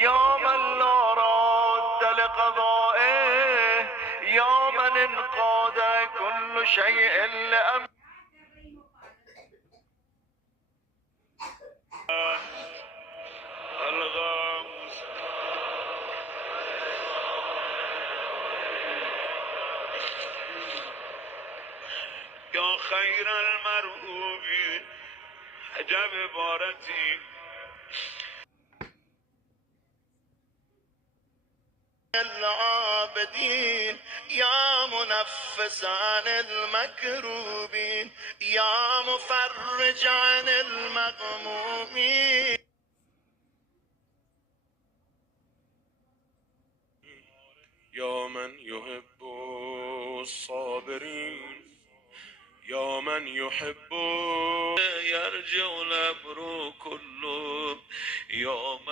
يا من لا راد لقضائه، يا من انقاد كل شيء لأمره. الغوث يا خير المرغوبين، عجب عبارتي. العابدين يا منفس عن المكروبين، يا مفرج عن المغمومين. يا من يحب الصابرين، يا من يحب يرجع الأمر كله، يا من